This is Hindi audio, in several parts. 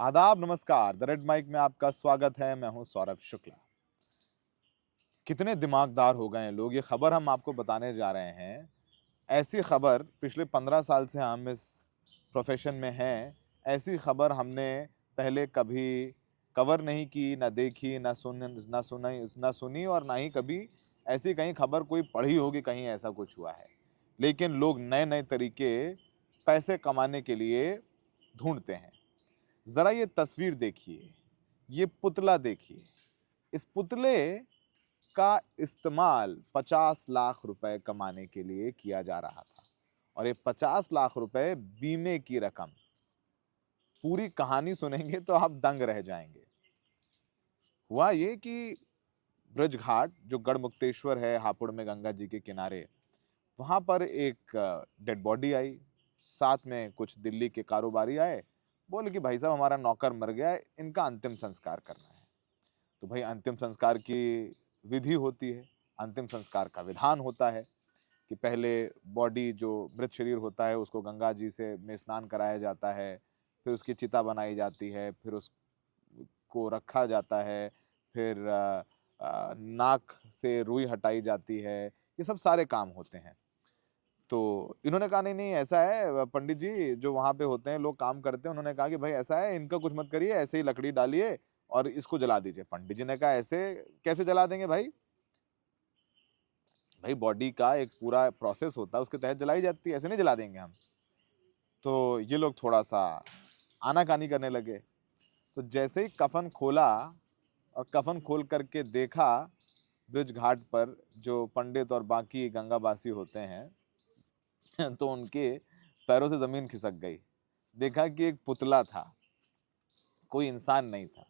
आदाब नमस्कार। द रेड माइक में आपका स्वागत है। मैं हूं सौरभ शुक्ला। कितने दिमागदार हो गए हैं लोग। ये खबर हम आपको बताने जा रहे हैं। ऐसी खबर पिछले 15 साल से हम इस प्रोफेशन में हैं। ऐसी खबर हमने पहले कभी कवर नहीं की, ना देखी, ना सुनी और ना ही कभी ऐसी कहीं खबर कोई पढ़ी होगी कहीं ऐसा कुछ हुआ है। लेकिन लोग नए नए तरीके पैसे कमाने के लिए ढूंढते हैं। जरा ये तस्वीर देखिए, ये पुतला देखिए। इस पुतले का इस्तेमाल 50 लाख रुपए कमाने के लिए किया जा रहा था और ये 50 लाख रुपए बीमे की रकम। पूरी कहानी सुनेंगे तो आप दंग रह जाएंगे। हुआ ये कि ब्रज घाट जो गढ़मुक्तेश्वर है हापुड़ में गंगा जी के किनारे, वहां पर एक डेड बॉडी आई। साथ में कुछ दिल्ली के कारोबारी आए, बोले कि भाई साहब हमारा नौकर मर गया है, इनका अंतिम संस्कार करना है। तो भाई अंतिम संस्कार की विधि होती है, अंतिम संस्कार का विधान होता है कि पहले बॉडी जो मृत शरीर होता है उसको गंगा जी से में स्नान कराया जाता है, फिर उसकी चिता बनाई जाती है, फिर उसको रखा जाता है, फिर नाक से रुई हटाई जाती है। ये सब सारे काम होते हैं। तो इन्होंने कहा नहीं नहीं ऐसा है पंडित जी, जो वहां पे होते हैं लोग काम करते हैं, उन्होंने कहा कि भाई ऐसा है, इनका कुछ मत करिए, ऐसे ही लकड़ी डालिए और इसको जला दीजिए। पंडित जी ने कहा ऐसे कैसे जला देंगे भाई? भाई बॉडी का एक पूरा प्रोसेस होता है, उसके तहत जलाई जाती है, ऐसे नहीं जला देंगे हम। तो ये लोग थोड़ा सा आनाकानी करने लगे। तो जैसे ही कफन खोला और कफन खोल करके देखा, ब्रिज घाट पर जो पंडित और बाकी गंगावासी होते हैं तो उनके पैरों से जमीन खिसक गई। देखा कि एक पुतला था, कोई इंसान नहीं था।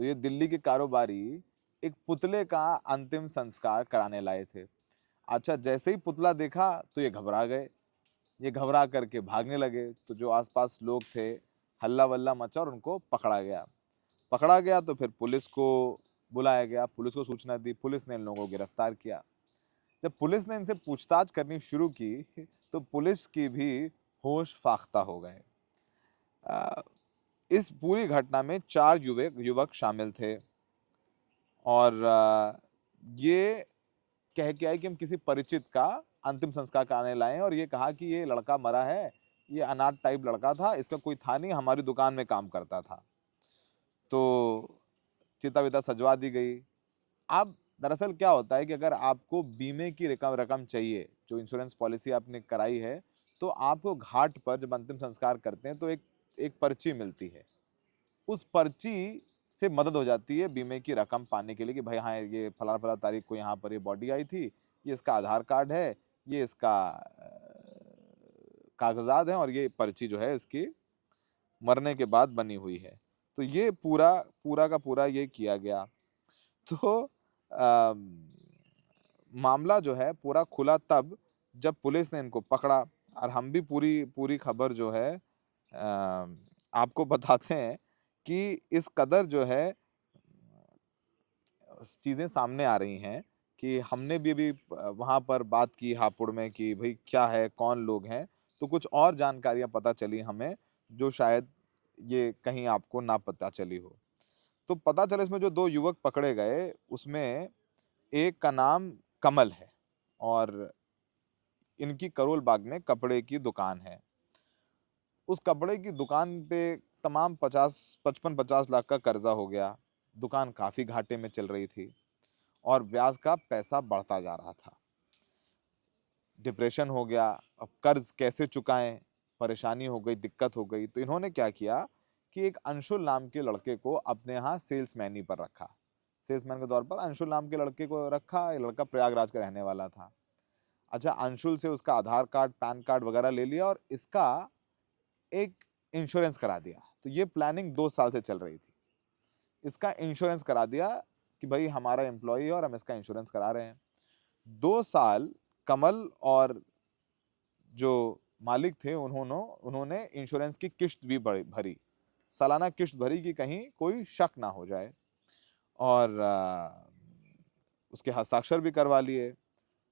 तो ये दिल्ली के कारोबारी एक पुतले का अंतिम संस्कार कराने लाए थे। अच्छा, जैसे ही पुतला देखा तो ये घबरा गए। ये घबरा करके भागने लगे। तो जो आसपास लोग थे, हल्ला वल्ला मचा और उनको पकड़ा गया। पकड़ा गया तो फिर पुलिस को बुलाया गया, पुलिस को सूचना दी, पुलिस ने इन लोगों को गिरफ्तार किया। जब पुलिस ने इनसे पूछताछ करनी शुरू की तो पुलिस की भी होश फाख्ता हो गए। अ, इस पूरी घटना में 4 युवक युवक शामिल थे और ये कह के आए कि हम किसी परिचित का अंतिम संस्कार कराने लाए हैं और ये कहा कि ये लड़का मरा है, ये अनाथ टाइप लड़का था, इसका कोई था नहीं, हमारी दुकान में काम करता था। तो चिता विता सजवा दी गई। अब दरअसल क्या होता है कि अगर आपको बीमे की रकम रकम चाहिए, जो इंश्योरेंस पॉलिसी आपने कराई है, तो आपको घाट पर जब अंतिम संस्कार करते हैं तो एक एक पर्ची मिलती है। उस पर्ची से मदद हो जाती है बीमे की रकम पाने के लिए कि भाई हाँ, ये फलाना फलाना तारीख को यहाँ पर ये बॉडी आई थी, ये इसका आधार कार्ड है, ये इसका कागजात हैं और ये पर्ची जो है इसकी मरने के बाद बनी हुई है। तो ये पूरा पूरा का पूरा ये किया गया। तो मामला जो है पूरा खुला तब जब पुलिस ने इनको पकड़ा। और हम भी पूरी पूरी खबर जो है आपको बताते हैं कि इस कदर जो है चीज़ें सामने आ रही हैं कि हमने भी अभी वहाँ पर बात की हापुड़ में कि भाई क्या है, कौन लोग हैं। तो कुछ और जानकारियाँ पता चली हमें जो शायद ये कहीं आपको ना पता चली हो। तो पता चला इसमें जो 2 युवक पकड़े गए उसमें एक का नाम कमल है और इनकी करोल बाग में कपड़े की दुकान है। उस कपड़े की दुकान पे तमाम 55-50 लाख का कर्जा हो गया। दुकान काफ़ी घाटे में चल रही थी और ब्याज का पैसा बढ़ता जा रहा था। डिप्रेशन हो गया, अब कर्ज कैसे चुकाएं, परेशानी हो गई, दिक्कत हो गई। तो इन्होंने क्या किया कि एक अंशुल नाम के लड़के को अपने यहाँ सेल्समैनी पर रखा। सेल्समैन के तौर पर अंशुल नाम के लड़के को रखा। ये लड़का प्रयागराज का रहने वाला था। अच्छा, अंशुल से उसका आधार कार्ड, पैन कार्ड वगैरह ले लिया और इसका एक इंश्योरेंस करा दिया। तो ये प्लानिंग 2 साल से चल रही थी। इसका इंश्योरेंस करा दिया कि भाई हमारा एम्प्लॉय है और हम इसका इंश्योरेंस करा रहे हैं। 2 साल कमल और जो मालिक थे उन्होंने उन्होंने इंश्योरेंस की किश्त भी भरी, सालाना किश्त भरी कि कहीं कोई शक ना हो जाए। और उसके हस्ताक्षर भी करवा लिए,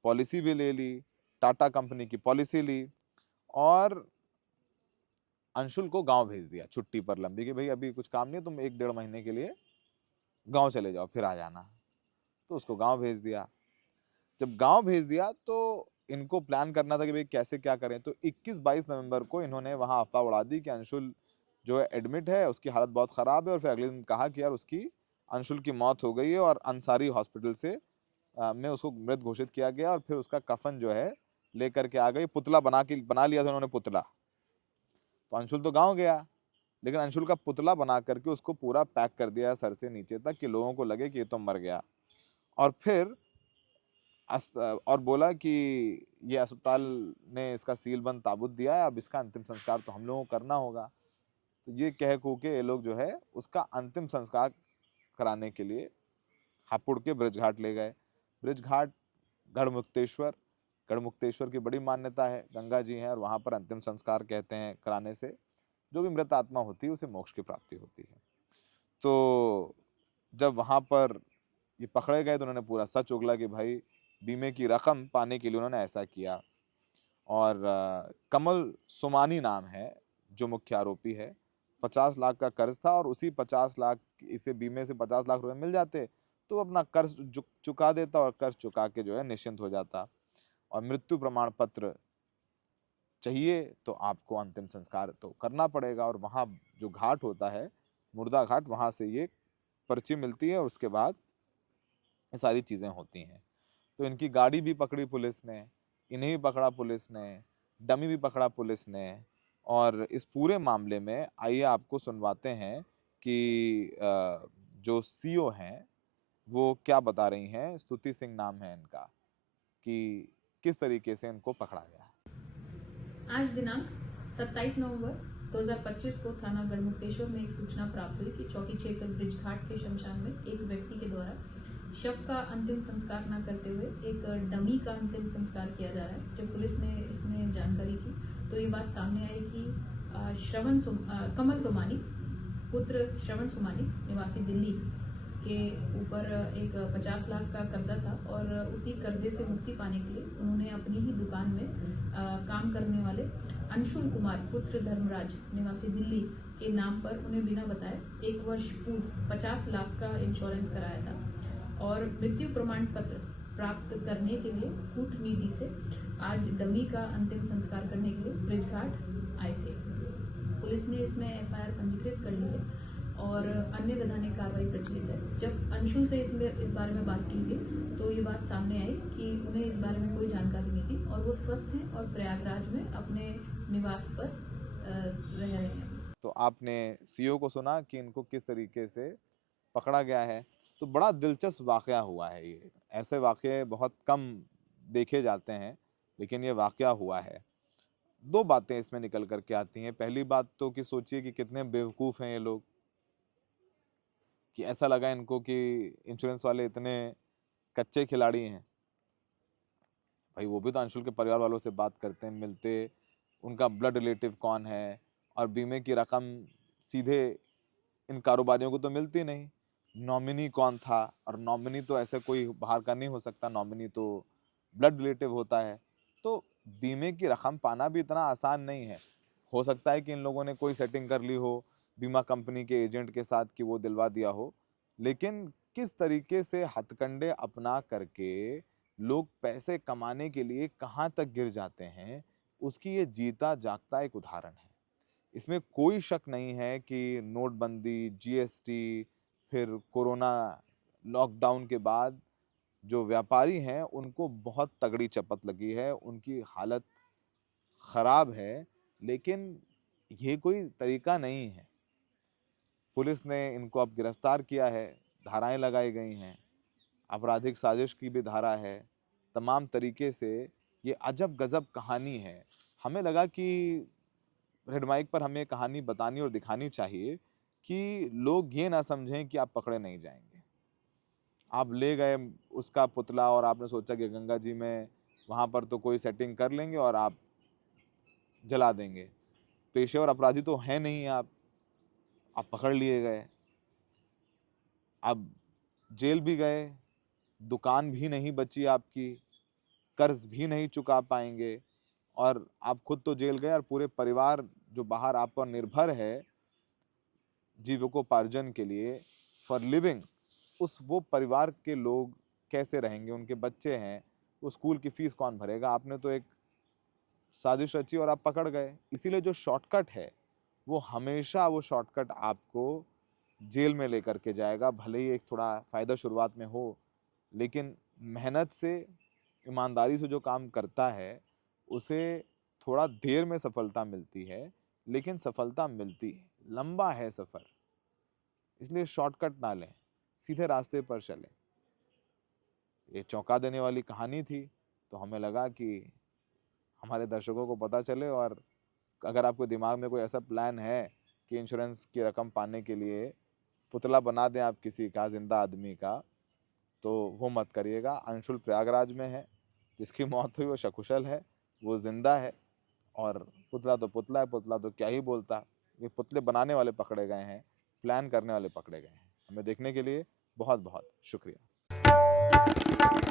पॉलिसी भी ले ली, टाटा कंपनी की पॉलिसी ली और अंशुल को गांव भेज दिया छुट्टी पर लंबी, कि भाई अभी कुछ काम नहीं है, तुम 1 डेढ़ महीने के लिए गांव चले जाओ फिर आ जाना। तो उसको गांव भेज दिया। जब गांव भेज दिया तो इनको प्लान करना था कि भाई कैसे क्या करें। तो 21-22 नवंबर को इन्होंने वहां अफवाह उड़ा दी कि अंशुल जो है एडमिट है, उसकी हालत बहुत खराब है। और फिर अगले दिन कहा कि यार उसकी अंशुल की मौत हो गई है और अंसारी हॉस्पिटल से में उसको मृत घोषित किया गया। और फिर उसका कफन जो है लेकर के आ गई, पुतला बना लिया था उन्होंने पुतला। तो अंशुल तो गाँव गया, लेकिन अंशुल का पुतला बना करके उसको पूरा पैक कर दिया सर से नीचे तक, कि लोगों को लगे कि ये तो मर गया। और फिर और बोला कि ये अस्पताल ने इसका सील बंद ताबूत दिया है, अब इसका अंतिम संस्कार तो हम लोगों को करना होगा। तो ये कह कू के ये लोग जो है उसका अंतिम संस्कार कराने के लिए हापुड़ के ब्रज घाट ले गए। ब्रज घाट गढ़मुक्तेश्वर, गढ़मुक्तेश्वर की बड़ी मान्यता है, गंगा जी हैं और वहां पर अंतिम संस्कार कहते हैं कराने से जो भी मृत आत्मा होती है उसे मोक्ष की प्राप्ति होती है। तो जब वहां पर ये पकड़े गए तो उन्होंने पूरा सच उगला कि भाई बीमे की रकम पाने के लिए उन्होंने ऐसा किया। और कमल सुमानी नाम है जो मुख्य आरोपी है। 50 लाख का कर्ज था और उसी 50 लाख, इसे बीमे से 50 लाख रुपए मिल जाते तो वो अपना कर्ज चुका देता और कर्ज चुका के जो है निश्चिंत हो जाता। और मृत्यु प्रमाण पत्र चाहिए तो आपको अंतिम संस्कार तो करना पड़ेगा। और वहाँ जो घाट होता है मुर्दा घाट, वहाँ से ये पर्ची मिलती है और उसके बाद ये सारी चीज़ें होती हैं। तो इनकी गाड़ी भी पकड़ी पुलिस ने, इन्हें भी पकड़ा पुलिस ने, डमी भी पकड़ा पुलिस ने। और इस पूरे मामले में आइए आपको सुनवाते हैं कि जो सीओ हैं वो क्या बता रही हैं, स्तुति सिंह नाम है इनका, कि किस तरीके से इनको पकड़ा गया। आज दिनांक 27 नवंबर 2025 को थाना गढ़मुक्तेश्वर में एक सूचना प्राप्त हुई कि चौकी क्षेत्र ब्रिज घाट के शमशान में एक व्यक्ति के द्वारा शव का अंतिम संस्कार न करते हुए एक डमी का अंतिम संस्कार किया जा रहा है। जब पुलिस ने इसमें जानकारी की तो ये बात सामने आई कि कमल सोमानी पुत्र श्रवण सोमानी निवासी दिल्ली के ऊपर एक 50 लाख का कर्जा था और उसी कर्जे से मुक्ति पाने के लिए उन्होंने अपनी ही दुकान में काम करने वाले अंशुल कुमार पुत्र धर्मराज निवासी दिल्ली के नाम पर उन्हें बिना बताए 1 वर्ष पूर्व 50 लाख का इंश्योरेंस कराया था। और मृत्यु प्रमाण पत्र प्राप्त करने के लिए कूटनीति से आज डमी का अंतिम संस्कार करने के लिए ब्रिज घाट आए थे। पुलिस ने इसमें एफआईआर पंजीकृत कर ली है और अन्य वैधानिक कार्रवाई प्रचलित है। जब अंशुल से इस बारे में बात की गई तो ये बात सामने आई कि उन्हें इस बारे में कोई जानकारी नहीं थी और वो स्वस्थ हैं और प्रयागराज में अपने निवास पर रह रहे हैं। तो आपने सीओ को सुना कि इनको किस तरीके से पकड़ा गया है। तो बड़ा दिलचस्प वाकया हुआ है ये, ऐसे वाकये बहुत कम देखे जाते हैं लेकिन ये वाकया हुआ है। दो बातें इसमें निकल करके आती हैं। पहली बात तो कि सोचिए कि कितने बेवकूफ़ हैं ये लोग, कि ऐसा लगा इनको कि इंश्योरेंस वाले इतने कच्चे खिलाड़ी हैं। भाई वो भी तो अंशुल के परिवार वालों से बात करते हैं, मिलते, उनका ब्लड रिलेटिव कौन है, और बीमे की रकम सीधे इन कारोबारियों को तो मिलती नहीं। नॉमिनी कौन था, और नॉमिनी तो ऐसे कोई बाहर का नहीं हो सकता, नॉमिनी तो ब्लड रिलेटिव होता है। तो बीमे की रकम पाना भी इतना आसान नहीं है। हो सकता है कि इन लोगों ने कोई सेटिंग कर ली हो बीमा कंपनी के एजेंट के साथ कि वो दिलवा दिया हो, लेकिन किस तरीके से हथकंडे अपना करके लोग पैसे कमाने के लिए कहाँ तक गिर जाते हैं, उसकी ये जीता जागता एक उदाहरण है। इसमें कोई शक नहीं है कि नोटबंदी, जीएसटी, फिर कोरोना लॉकडाउन के बाद जो व्यापारी हैं उनको बहुत तगड़ी चपत लगी है, उनकी हालत खराब है। लेकिन ये कोई तरीका नहीं है। पुलिस ने इनको अब गिरफ्तार किया है, धाराएं लगाई गई हैं, आपराधिक साजिश की भी धारा है। तमाम तरीके से ये अजब गजब कहानी है। हमें लगा कि रेड माइक पर हमें कहानी बतानी और दिखानी चाहिए कि लोग ये ना समझें कि आप पकड़े नहीं जाएंगे। आप ले गए उसका पुतला और आपने सोचा कि गंगा जी में वहां पर तो कोई सेटिंग कर लेंगे और आप जला देंगे। पेशेवर अपराधी तो है नहीं आप पकड़ लिए गए। अब जेल भी गए, दुकान भी नहीं बची आपकी, कर्ज भी नहीं चुका पाएंगे, और आप खुद तो जेल गए और पूरे परिवार जो बाहर आप पर निर्भर है जीविकोपार्जन के लिए, फॉर लिविंग, उस वो परिवार के लोग कैसे रहेंगे, उनके बच्चे हैं, वो स्कूल की फीस कौन भरेगा। आपने तो एक साजिश रची और आप पकड़ गए। इसीलिए जो शॉर्टकट है वो हमेशा, वो शॉर्टकट आपको जेल में लेकर के जाएगा। भले ही एक थोड़ा फायदा शुरुआत में हो, लेकिन मेहनत से, ईमानदारी से जो काम करता है उसे थोड़ा देर में सफलता मिलती है, लेकिन सफलता मिलती है। लंबा है सफर, इसलिए शॉर्टकट ना लें, सीधे रास्ते पर चलें। ये चौंका देने वाली कहानी थी, तो हमें लगा कि हमारे दर्शकों को पता चले। और अगर आपके दिमाग में कोई ऐसा प्लान है कि इंश्योरेंस की रकम पाने के लिए पुतला बना दें आप किसी का, जिंदा आदमी का, तो वो मत करिएगा। अंशुल प्रयागराज में है, जिसकी मौत हुई वो सकुशल है, वो जिंदा है। और पुतला तो पुतला है, पुतला तो क्या ही बोलता। ये पुतले बनाने वाले पकड़े गए हैं, प्लान करने वाले पकड़े गए हैं। हमें देखने के लिए बहुत बहुत शुक्रिया।